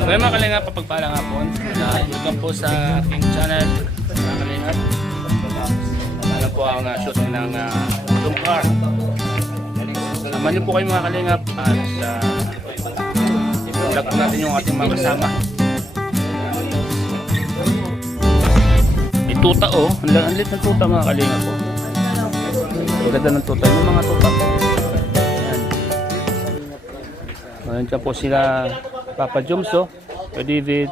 Kaya mga kalingap, papagpalang hapon. Welcome po sa aking channel, mga kalingap. Ano po ang shooting ng Zoom car. Samahan niyo po kayo mga kalingap at vlog po natin yung ating mga kasama. May tuta oh, ang lit ng tuta mga kalingap po. Maganda ng tuta, yung mga tuta. Nandiyan po sila Papa Joms, Kuya David,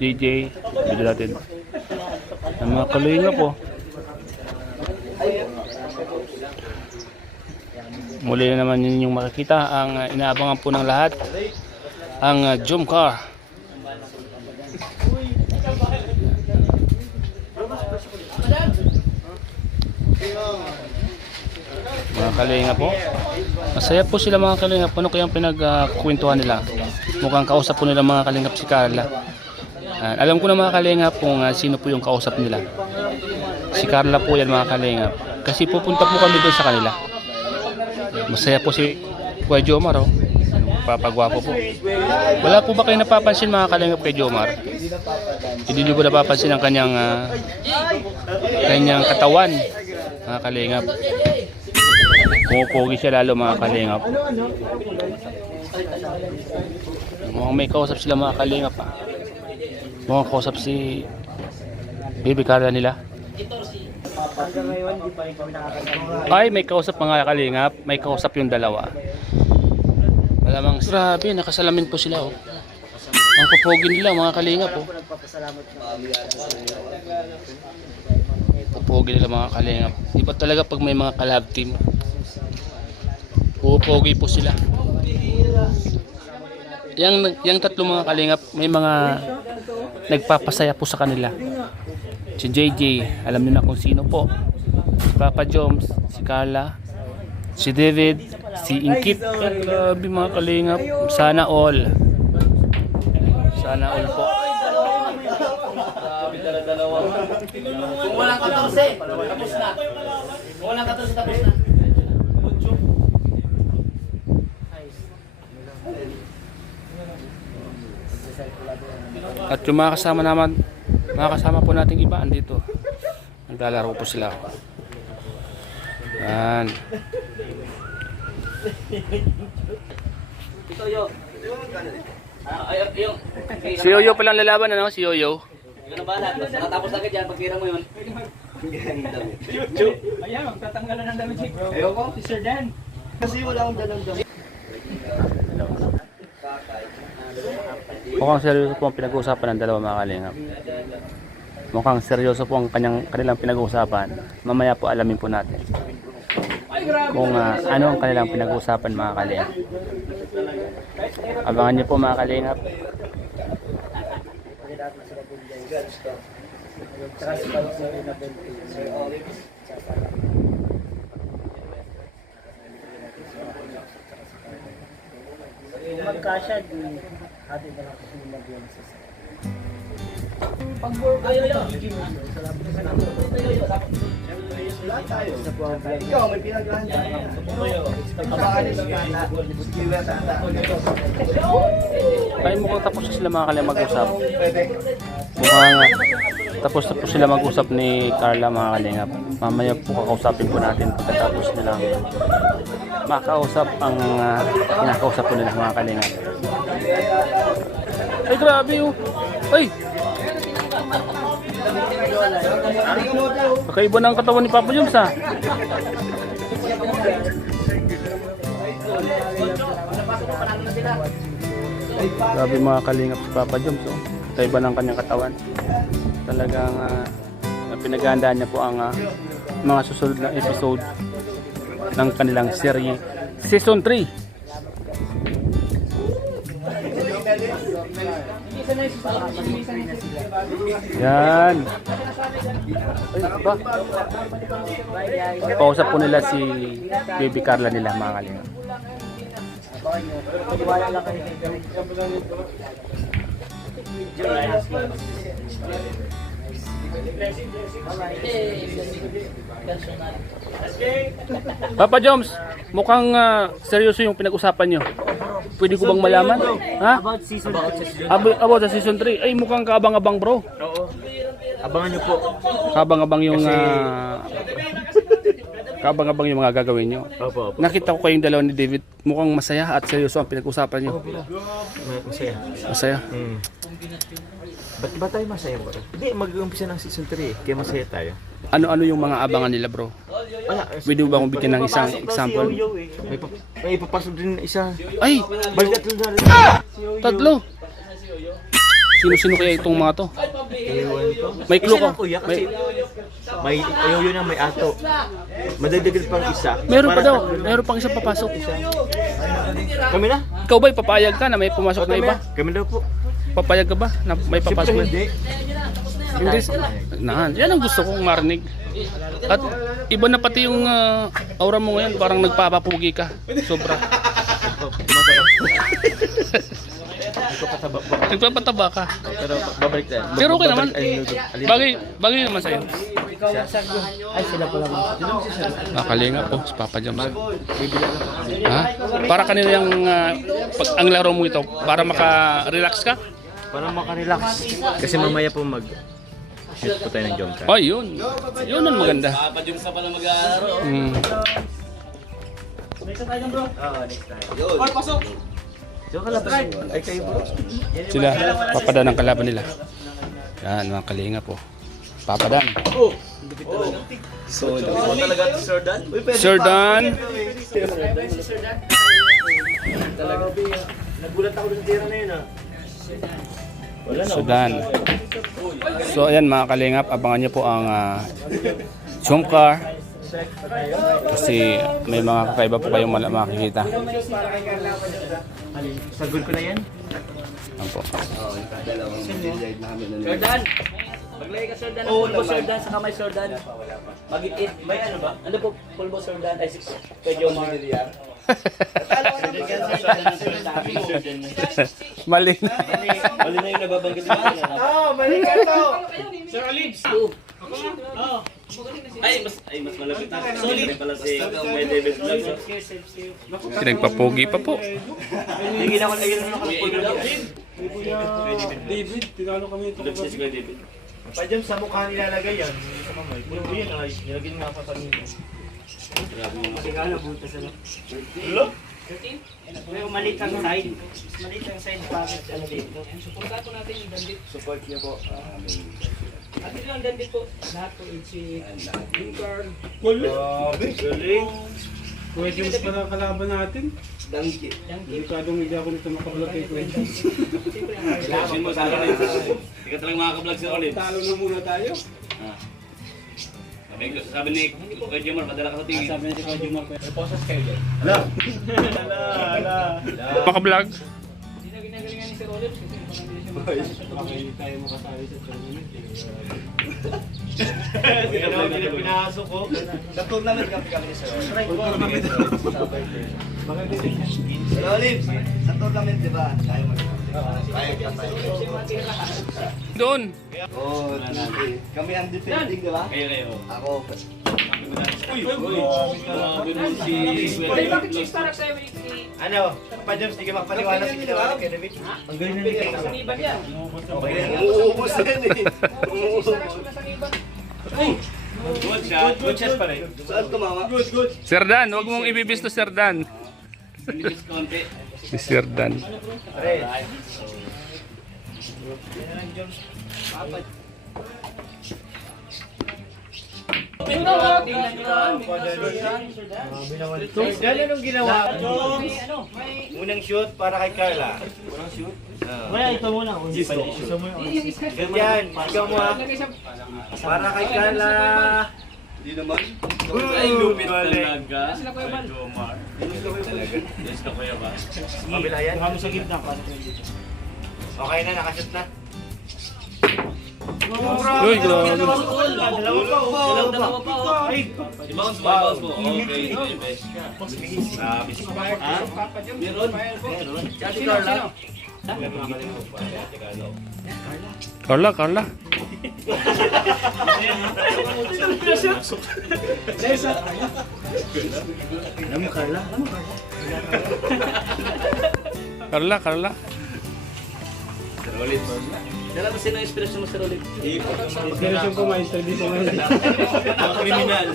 JJ, video natin. Ang mga kalinga po. Muli na naman yun yung makikita. Ang inaabangan po ng lahat, ang Zoom car. Mga kalinga po. Masaya po sila mga kalingap. Ano kayang pinagkukwentuhan nila? Mukhang kausap po nila mga kalingap si Carla. Alam ko na mga kalingap kung sino po yung kausap nila. Si Carla po yan mga kalingap. Kasi pupunta po kami doon sa kanila. Masaya po si Kuya Jomar oh. Papagwapo po. Wala po ba kayo napapansin mga kalingap kay Jomar? Hindi nyo ba napapansin ang kanyang katawan mga kalingap? Pupogi siya lalo mga kalingap. Mukhang may kausap sila mga kalingap pa. Mukhang kausap si Baby Carla nila. Ay may kausap mga kalingap. May kausap yung dalawa. Malamang grabe nakasalamin po sila oh. Ang pupogi nila mga kalingap oh. Pupogi nila mga kalingap. Iba talaga pag may mga collab team. Pupogi po sila. Yang tatlo mga kalingap, may mga nagpapasaya po sa kanila. Si JJ, alam niyo na kung sino po. Si Papa Joms, si Carla, si David, si Inkit. Grabe mga kalingap. Sana all. Sana all po. Kung walang 14, tapos na. Kung walang 14, tapos na. At yung mga kasama po nating iba andito. Naglalaro po sila. Yan. Si Yoyo palang lalaban ano? Si Yoyo. Ikaw na bahala. Nakatapos agad yan. Pagkira mo yun. Ayan, magtatanggalan ng damit. Ayoko, si Sir Dan. Kasi wala akong dalang damit. Mukhang seryoso po ang pinag-uusapan ng dalawa mga kalingap. Mukhang seryoso po ang kanilang pinag-uusapan. Mamaya po alamin po natin kung ano ang kanilang pinag-uusapan mga kalingap. Abangan niyo po mga kalingap. Magkasya, hati na lang kasi mag-iwan sa sa. Ikaw, may pinagahan ka. Abangan niyo siya na. Ay mukhang tapos na sila mga kalingap mag-usap. Mukhang tapos na po sila mag-usap ni Carla mga kalingap. Mamaya po kakausapin po natin pagkatapos nilang makausap ang kinakausap po nila mga kalingap. Ay grabe oh. Ay! Kakaiba ng katawan ni Papa Joms ha. Grabe mga kalingap si Papa Joms oh. Kakaiba ng kanyang katawan. Talagang pinaghahandaan niya po ang mga susunod na episode ng kanilang serye Season 3. Yan. Ay, ba? Kausap po nila si Baby Carla nila mga kalingap. Papa Joms, mukhang seryoso yung pinag-usapan nyo. Pwede ko bang malaman? Ha? About season 2. About sa season 3. Ay, mukhang kaabang-abang bro. Oo. Abangan nyo po. Kaabang-abang yung kaabang-abang yung mga gagawin nyo. Opo. Nakita ko kayong dalawa ni David. Mukhang masaya at seryoso ang pinag-usapan nyo. Masaya. Masaya. Ba't ba tayo masaya bro? Hindi, mag-umpisa ng season 3 eh. Kaya masaya tayo. Ano-ano yung mga abangan nila bro? Wala. Pwede mo ba akong bigyan ng isang example? May ipapasok din isa. Ay! Balik tatlo na rin. Tatlo! Sino-sino kaya itong mga to? Ewan ko. May clue Isa ko. lang, kuya, kasi may ayoyo na may ato. Madagdagan pang isa. Meron pa Para daw. tatlo na. Meron pang isa papasok. Kami na? Ikaw ba'y papayag ka na may pumasok na iba? Kami daw po. Papayag ka ba na may papasok Siyempre na? hindi. Hindi. Yan ang gusto kong marinig. At iba na pati yung aura mo ngayon. Parang nagpapapugi ka. Sobra. Nagpapataba ka. Pero babalik tayo. Pero okay naman. Bagay naman sa'yo. Ikaw yung sago. Ay, sila pala mga. Nakalinga po si Papa Jams. Ha? Para kanina yung pag ang laro mo ito, para maka-relax ka? Para makarelax. Kasi mamaya po shoot po tayo ng jump car. Ay, yun. Yun ang maganda. Papadyong sa pala mag-aaro. Mm. So kalaban. Ay kayo bro. Sila, papadan ang kalaban nila. Yan, mga kalinga po. Papadan. So, talaga si Sir Dan? Sir Dan. Nagulat ako sa tira na yun ah. Sir Dan. So, ayan mga kalingap, abangan nyo po ang jump car. Kasi may mga kakaiba po kayong makikita. Sagol ko na yan. Yan po. Sir Dan! Maglagay ka Sir Dan. Pulbo Sir Dan sa kamay Sir Dan. Mag-it. May ano ba? Ano po pulbo Sir Dan? Ay, kay Jomar. Mali. Mali na yung nababanggit natin. Mali ka to! Sir Alibs! Ay, mas malapit na. Solid pala si Kuya David Vlog. Pinagpapogi pa po. Hindi na ako kami pulbo. David, tinalo kami ito. Vlog si Kuya David. Pa dyan sa mukha nilalagay yan. Sa kamay. Pulbo yan ay. Nilagyan nga pa sa nito. Kasi nga nabuta sa Hello? Pero maliit ang side. Maliit ang side bakit ano dito? Suportahan po natin yung dandit. Support niyo po. At ito ang dandit po. Lahat po itchy. Unicorn. Galing. Kuya James pa na kalaban natin. Dangkit. Delikadong hindi ako nito makablog kay Kuya James. Sabihin mo sa akin. Hindi ka talagang makakablog si Olive. Talo na muna tayo. Sabi ni Kuya Jomar, madala ka sa tingin. Sabi niya si Kuya Jumar. Maka-vlog. Hindi na ginagalingan ni Sir Olive. Baka hindi tayo makasali sa tournament. Pinasok ko. Datog namin kami sa Hello, Olives. Sa tournament, di ba? Tayo Doon. Oh, kami ang defending, di ba? Kayo. Ako. Ano? Pa James, di ka makapaniwala sa ginawa kay David? Ang galing na nito. Sangiban yan. Uuubos na yan eh. Good shot pa rin. Saan tumama? Sir Dan, huwag mong ibibis to Sir Dan. Bilis konti. Si Sir Dan. Gano'n nung ginawa ko? Unang shoot para kay Carla. Unang shoot? Wala, ito muna. Ganyan, ikaw mo ah. Para kay Carla. Hindi naman. Ay, lupit talaga. Sila Kuya Bal. Jomar. Yes na Kuya Bal. Kabila yan. Kami sa gitna. Okay na, nakashoot na. Uy, grabe. Dalawa pa. Ay, bounce po. Okay. Meron. Si Carla. Carla. Alam mo, Carla? Carla, Carla. Dala mo sino inspirasyon mo, Sir Olive? Inspiration ko maestro dito ngayon. Mga kriminal.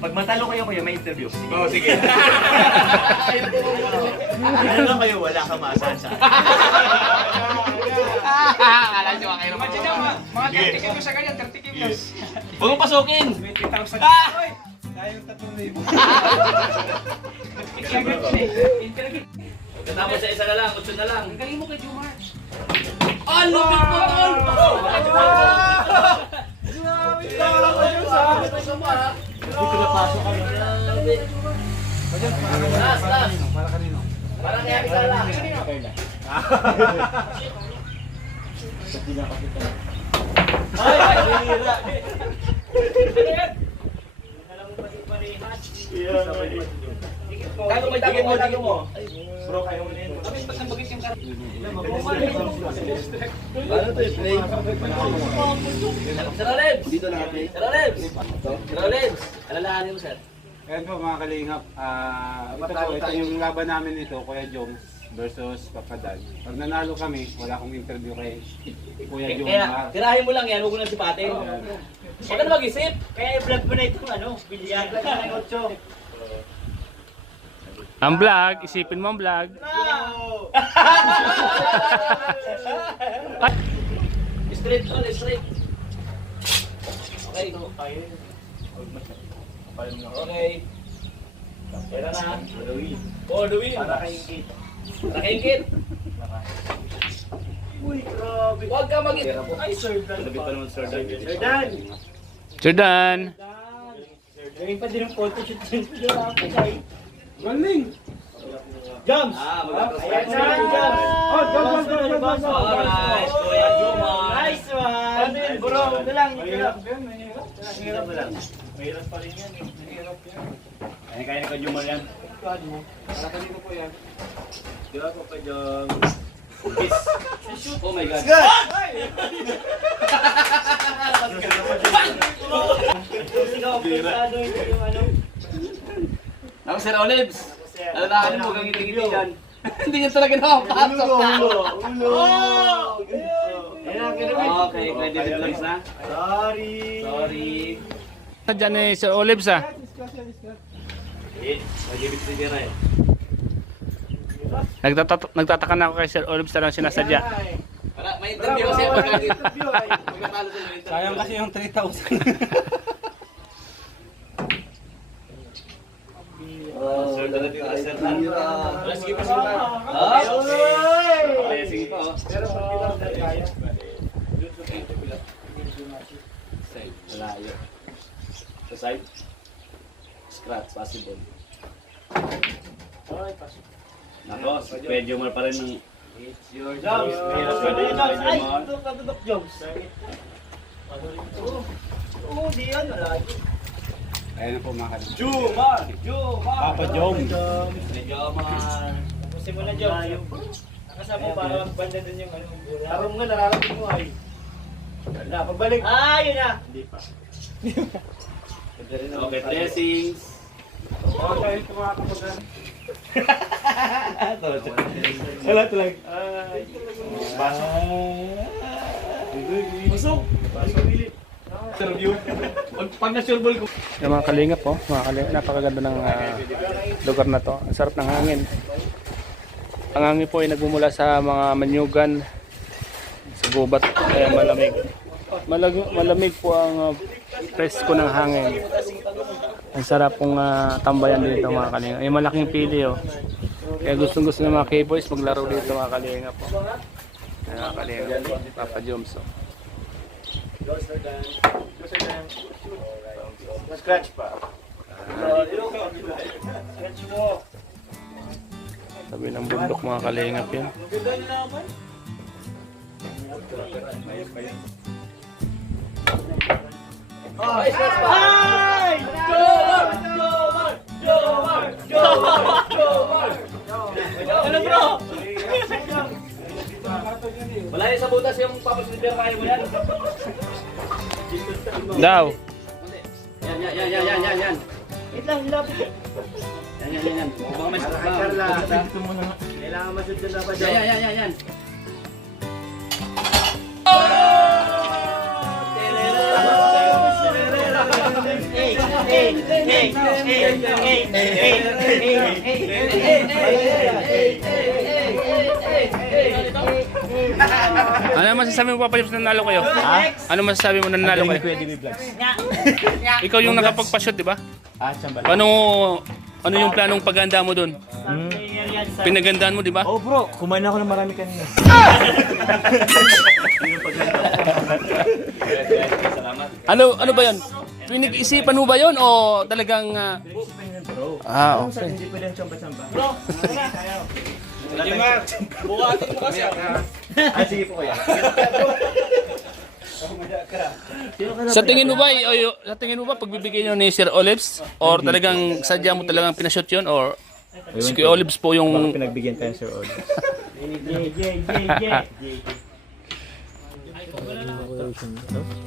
Pag matalo kayo kuya, may interview. Oo, sige. Ano lang kayo, wala kang maasahan sa akin. Mga 30 kilos sa ganyan, 30 kilos. Huwag mong pasukin! 20,000. Tayong 3,000. Katapos sa isa na lang, 8 na lang. Ang galing mo kay Jumar. Ah, lupit mo, tol! Dito na pasok kami. Last. Para kanino? Parang kaya kita lang. Ay, binira. Tago mo. Bro, kayo mo nito. Sir Olive! Dito na play. Sir Olive! Sir Olive! Alalahanin mo, sir. Ayan po mga kalingap, ito yung laban namin ito, Kuya Joms versus Papadan. Pag nanalo kami, wala akong interview kay Kuya Joms. Kaya, tirahin mo lang yan, huwag mo nang sipatin. Huwag ka na mag-isip. Kaya i-vlog mo na itong bilyan. Ng 8. Ang vlog, isipin mo ang vlog. Straight on, straight. Okay. Okay. Kaya na. For the win. Para kay Kate. Nakingkit. Uy, grabe. Huwag ka mag- Ay, Sir Dan. Sir Dan. Jordan. Gawin pa din ang photoshoot dyan. Galing! Jumps! Ayan na! Oh, jumps! Alright, Kuya Jumar. Nice one! Bro, ito lang. Mahirap lang. Mahirap pa rin yan. Mahirap yan. Kaya ni Kuya Jumar yan. Para kanino po yan? Diba po pa dyan? Oh my God. Ako, Sir Olives. Alalahanin mo kang ngiti-ngiti yan. Hindi niya talaga nakapasok. Okay, pwede vlogs na. Sorry. Diyan eh, Sir Olives ah. Mag-ibig si Tira eh. Nagtataka na ako kay Sir Olives na lang sinasadya. Para may interview kasi ako. Magkatalo sa mga interview. Sayang kasi yung 3,000. Sir, dalating ka, Sir Dan. Sige pa, Sir Dan. Okay, sige pa. Pero pag bilang dahil kaya. Side, malayo. Sa side. Scratch, possible. Nako, medyo mal pa rin. It's your Jumps! job. Ay, ito katudok jumps. Oo, di yan. Ayan na po mga kalingap. Jumar! Papa Joms. Jumar! Simula jumps. Nakasama mo para magbanda dun yung ano. Tarong nga, nararamdaman mo ay. Wala, pagbalik. Ah, yun na. Hindi pa. Okay, blessings. Okay, ito mga kapatid. Wala talaga. Pasok. Interview. Pag na-sureball ko. Yung mga kalingap po, napakaganda ng lugar na to. Ang sarap ng hangin. Ang hangin po ay nagmumula sa mga manyugan, sa gubat, kaya malamig. Malamig po ang presko ng hangin. Ang sarap pong tambayan dito mga kalingap. Ay malaking pili oh. Kaya gustong gusto ng mga K-boys maglaro dito mga kalingap po. Mga kalingap, Papa Joms oh. Scratch pa. Scratch mo. Sabi ng bundok mga kalingap yan. Ay, scratch pa! Ay! Jumar! Ano bro? Malayo sa butas yung papasilipir, kaya mo yan? Daw. Yan. Wait lang, hilapit. Yan. Baka may Carla, baka. ito mo na. Kailangan masudyan na ba daw? Yan. Ano masasabi mo Papa Joms na nanalo kayo? Ha? Ano masasabi mo na nanalo kayo? Ikaw yung nakapagpa-shoot, di ba? Saan ba? Ano yung planong paghanda mo doon? Pinagandaan mo, di ba? Oh bro, kumain ako ng marami kanina. Ano ba 'yon? Pinag-isipan mo ba 'yon o talagang okay. Hindi pwede ang chamba-chamba. Bukatin mo kasi ako. Sige po kuya. Sa tingin mo ba pagbibigay niyo ni Sir Olives or talagang sadya mo talagang pinashoot 'yon or si Kuya Olives po Baka yung pinagbigyan tayo Sir Od.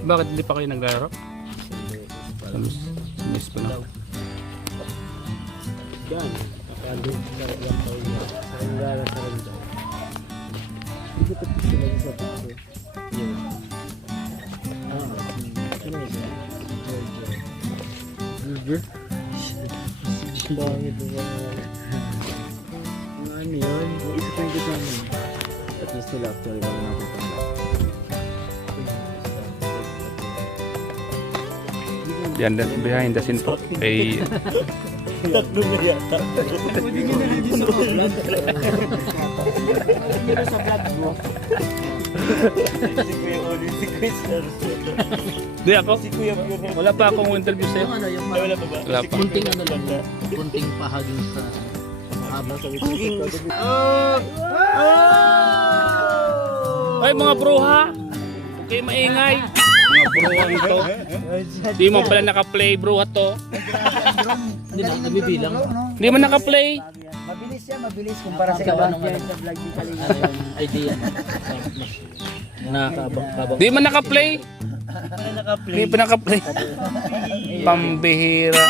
Bakit hindi pa kayo naglalaro? Miss pa lang. Yan behind the scene po kay Di ako? Wala pa akong interview sa'yo. Wala pa. Kunting ano lang, kunting pahaging sa habang sa Ay mga bruha! Okay, maingay. Mga bruha ito. Di mo pala naka-play bruha to. Hindi na, nabibilang. Di mo naka-play. Mabilis siya, mabilis kumpara sa iba. Ano yung idea? Nakakabang. Di mo naka-play. Di pa naka-play. Pambihira.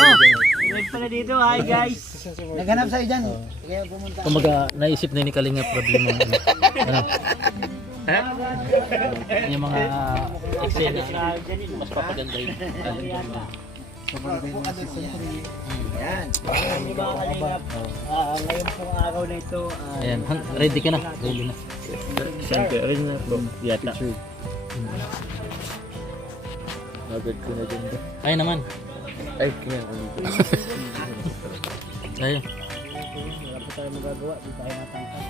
Pala dito, hi guys. Naghanap sa'yo dyan. Kaya pumunta. Kumaga, naisip na ni Kalinga problema mo. Ano? Yung mga eksena, mas papaganda yun. Yan. Ngayon pong araw na ito, Ayan, ready ka na. Ready na. Siyempre, rin na bro. Yata. Agad ko na dyan. Ay naman. Ay, kaya ako dito. Ayun. wala po tayo magagawa, di tayo natangkap.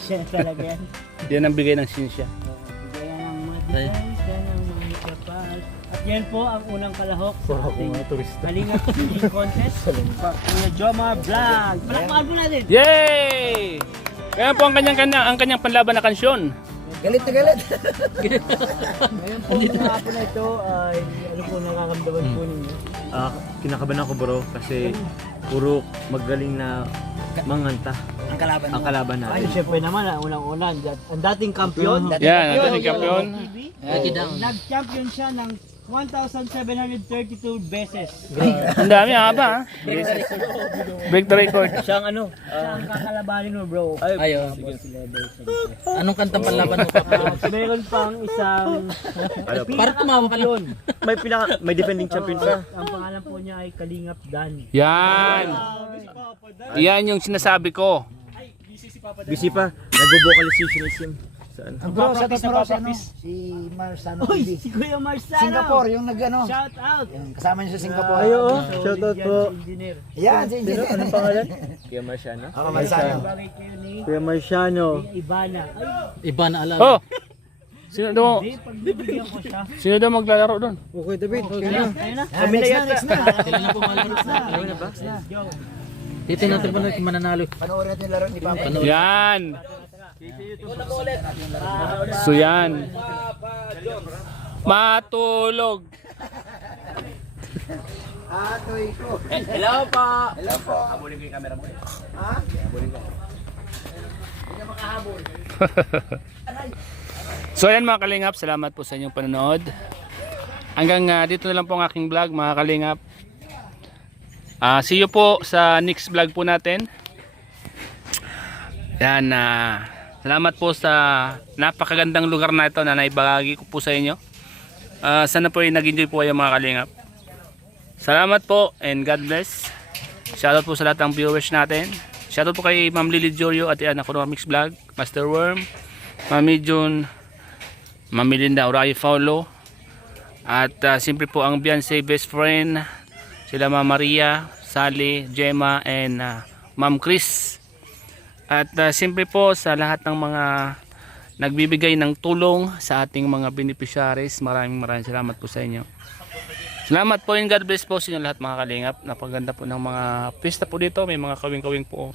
Siya talaga yan. Yan ang bigay ng sinsya. Kaya ng mga design, kaya ng mga kapal. At yan po ang unang kalahok sa ating Kalingap Singing Contest. Kuya Jomar Vlog. Palakpakan po natin. Yay! Kaya po ang kanyang panlaban na kansyon. Galit na galit. Ngayon po nga po na ito ay ano po nakakamdaman po ninyo. Kinakabahan ako bro kasi puro magaling na manganta Ang kalaban ang mo. kalaban Ay, natin. syempre naman, unang-una, ang dating kampiyon. Yan, ang dating kampiyon. Ready down. Nag-champion siya ng 1,732 beses. Ang dami, haba. Break the record. Siyang ano? Siya ang kakalabanin mo, bro. Ayo. Anong kantang panlaban mo pa? Meron pang isang Para tumawa ka na. May defending champion pa. ang pangalan po niya ay Kalingap Dan. Yan. Yan yung sinasabi ko. Busy pa. Nagbo-vocalization. Saan? Ang bro, sa tas bro, si Marsano Uy, TV. si Kuya Marsano! Singapore, yung nag-ano. Shout out! Yung kasama niya sa Singapore. Shout out po. Engineer. Yan, si Engineer. Anong pangalan? Kuya Marciano. Ako, Marsano. Bagay kayo ni Kuya Marciano. Ibana. Ay, Iba na alam. Oh! Sino daw, hindi, pagbibigyan ko siya. sino daw maglalaro doon? Okay, David. Okay na. Ayun na. Ah, next na, next na. Sila na pumalaro. Let's go. Titin natin pa natin mananalo. Panoorin natin yung laro ni Papa. Yan. So yan. Matulog. Atoy ko. Hello po. Hello po. Habulin ko yung camera mo. Ha? So yan mga kalingap, salamat po sa inyong panonood. Hanggang dito na lang po ang aking vlog mga kalingap. See you po sa next vlog po natin. Yan, salamat po sa napakagandang lugar na ito na naibahagi ko po sa inyo. Sana po ay nag-enjoy po kayo mga kalingap. Salamat po and God bless. Shoutout po sa lahat ng viewers natin. Shoutout po kay Ma'am Lily Jorio at Ana Economics Vlog, Master Worm, Mami June, Mami Linda Urayo Paulo, at siyempre po ang Beyonce best friend, sila Ma'am Maria, Sally, Gemma, and Ma'am Chris. At siyempre po sa lahat ng mga nagbibigay ng tulong sa ating mga beneficiaries, maraming salamat po sa inyo. Salamat po and God bless po sa inyo lahat mga kalingap. Napaganda po ng mga pista po dito, may mga kawing-kawing po.